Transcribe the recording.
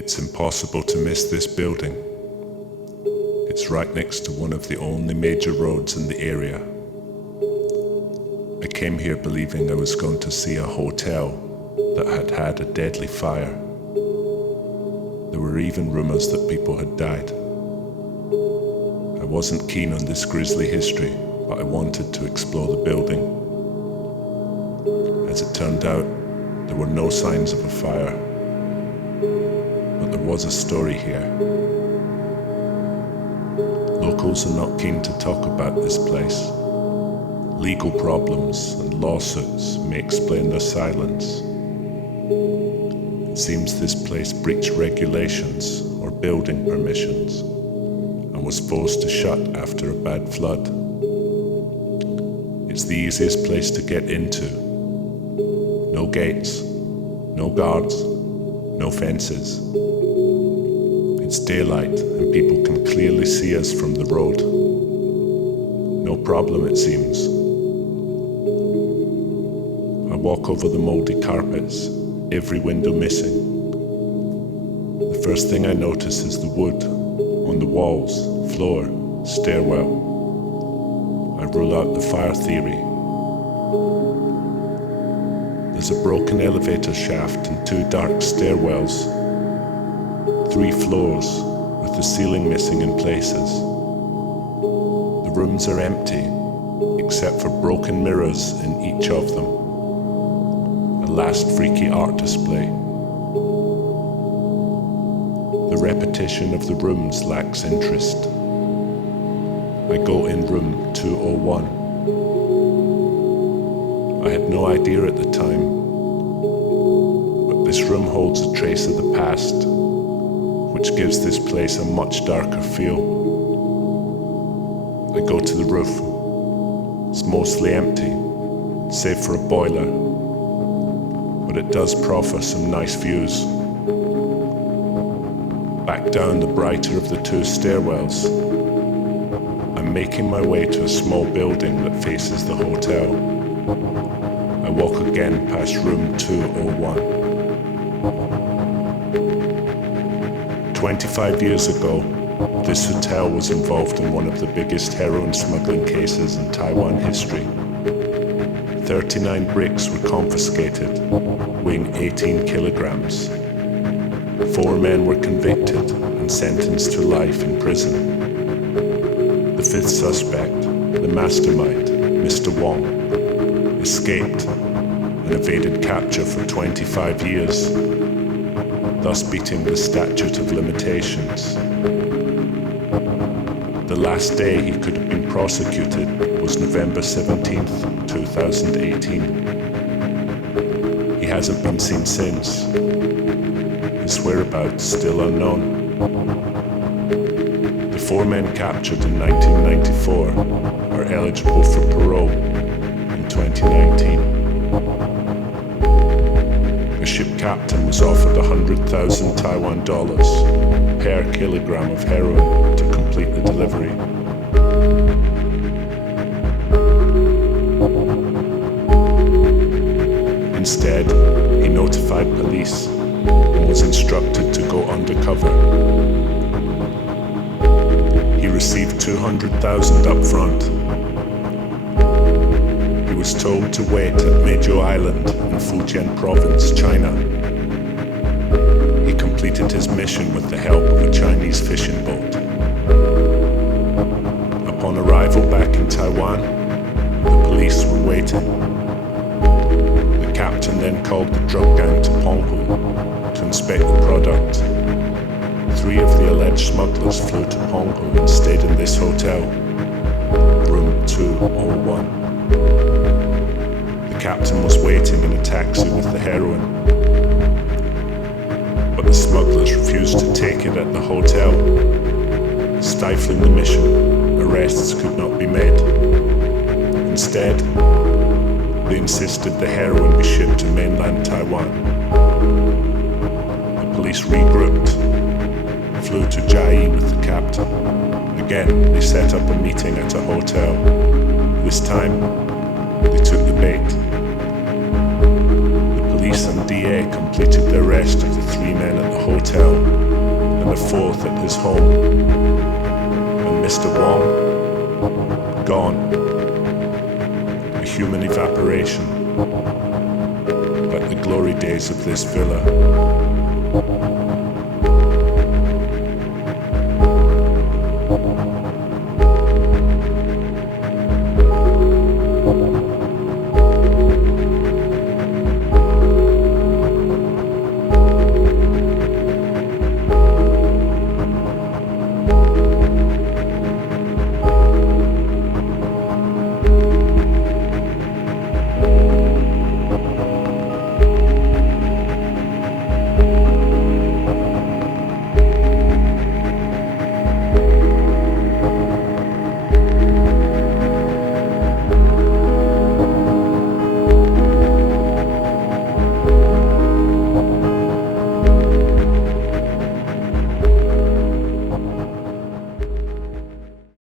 It's impossible to miss this building. It's right next to one of the only major roads in the area. I came here believing I was going to see a hotel that had had a deadly fire. There were even rumors that people had died. I wasn't keen on this grisly history, but I wanted to explore the building. As it turned out, there were no signs of a fire. But there was a story here. Locals are not keen to talk about this place. Legal problems and lawsuits may explain their silence. It seems this place breached regulations or building permissions and was forced to shut after a bad flood. It's the easiest place to get into. No gates, no guards, no fences. It's daylight and people can clearly see us from the road. No problem, it seems. I walk over the moldy carpets, every window missing. The first thing I notice is the wood on the walls, floor, stairwell. I rule out the fire theory. There's a broken elevator shaft and 2 dark stairwells. 3 floors with the ceiling missing in places. The rooms are empty, except for broken mirrors in each of them. A last freaky art display. The repetition of the rooms lacks interest. I go in room 201. I had no idea at the time, but this room holds a trace of the past, which gives this place a much darker feel. I go to the roof. It's mostly empty, save for a boiler, but it does proffer some nice views. Back down the brighter of the 2 stairwells, I'm making my way to a small building that faces the hotel. I walk again past room 201. 25 years ago, this hotel was involved in one of the biggest heroin smuggling cases in Taiwan history. 39 bricks were confiscated, weighing 18 kilograms. 4 men were convicted and sentenced to life in prison. The 5th suspect, the mastermind, Mr. Wong, escaped and evaded capture for 25 years, thus beating the statute of limitations. The last day he could have been prosecuted was November 17th, 2018. He hasn't been seen since. His whereabouts still unknown. The 4 men captured in 1994 are eligible for parole in 2019. A ship captain was offered 100,000 Taiwan dollars per kilogram of heroin to complete the delivery. Instead, he notified police and was instructed to go undercover. He received 200,000 up front. He was told to wait at Meizhou Island in Fujian Province, China. He completed his mission with the help of a Chinese fishing boat. Upon arrival back in Taiwan, the police were waiting. The captain then called the drug gang to PengHu to inspect the product. 3 of the alleged smugglers flew to PengHu and stayed in this hotel, room 201. The captain was waiting in a taxi with the heroin, but the smugglers refused to take it at the hotel. Stifling the mission, arrests could not be made. Instead, they insisted the heroin be shipped to mainland Taiwan. The police regrouped, flew to Chiayi with the captain. Again, they set up a meeting at a hotel. This time, they took the bait. The Reese and D.A. completed the rest of the 3 men at the hotel, and the 4th at his home. And Mr. Wong, gone. A human evaporation, like the glory days of this villa.